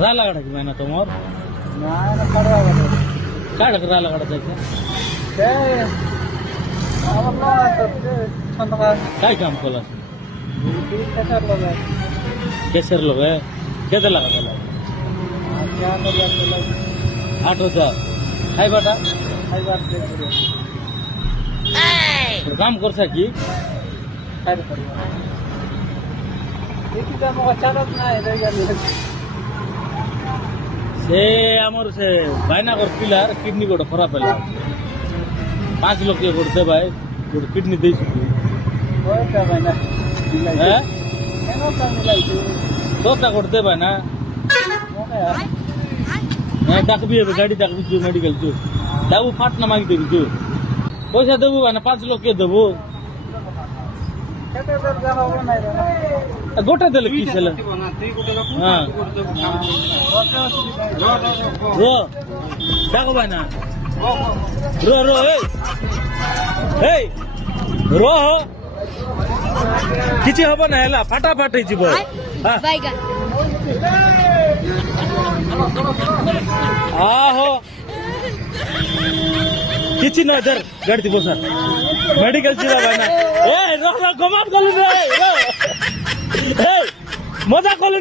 রায় লাগাটা কি মাইনা তোমার না না কাড়া লাগে কাড়া রায় লাগাটা দেখে কে আমার না তো ছন্দকা काय काम केलं ती त्याच्यावर बघा केसर लोक आहे किती लागा त्याला क्या कर आपल्याला 8,000 काय बेटा काय वाटते काम करता की काय करू किती मग चालत नाही रे गाडी ସେ ଆମର ସେ ଭାଇନାଙ୍କର ପିଲାର କିଡନୀ ଗୋଟେ ଖରାପ ହେଲା 5 ଲକ୍ଷ ଗୋଟେ ଦେବା ଗୋଟେ କିଡନୀ ଦେଇଛୁ होय का बायना হ্যাঁ কেন কামি লাগছে তোরটা ଗୋଟେ ଦେବା ନା मोठा यार ডাকবি ଏବେ ଗାଡି ডাকবি ତୁ ମେଡିକାଲ ତୁ ତାକୁ ପାଟନା ମାଗିଦେବି ତୁ ପଇସା ଦେବୁ ଭାଇନା 5 ଲକ୍ଷ ଦେବୁ କେତେ ଦର ଯାହା ହବ ନାହିଁ ରେ ଗୋଟେ ଦେଲେ କି ହେଲା ହଁ रो ডাকো ভাইনা रो रो এই रो କିଛି ହବ ନା ହେଲା ଫାଟାଫାଟ ହେଇଯିବ ଆହୋ କିଛି ନା ଧର ଗାଡି ବସା ମେଡିକାଲ ଯିବା ଭାଇନା ଏ ଗମାତ କଲୁ ମଜା କଲୁ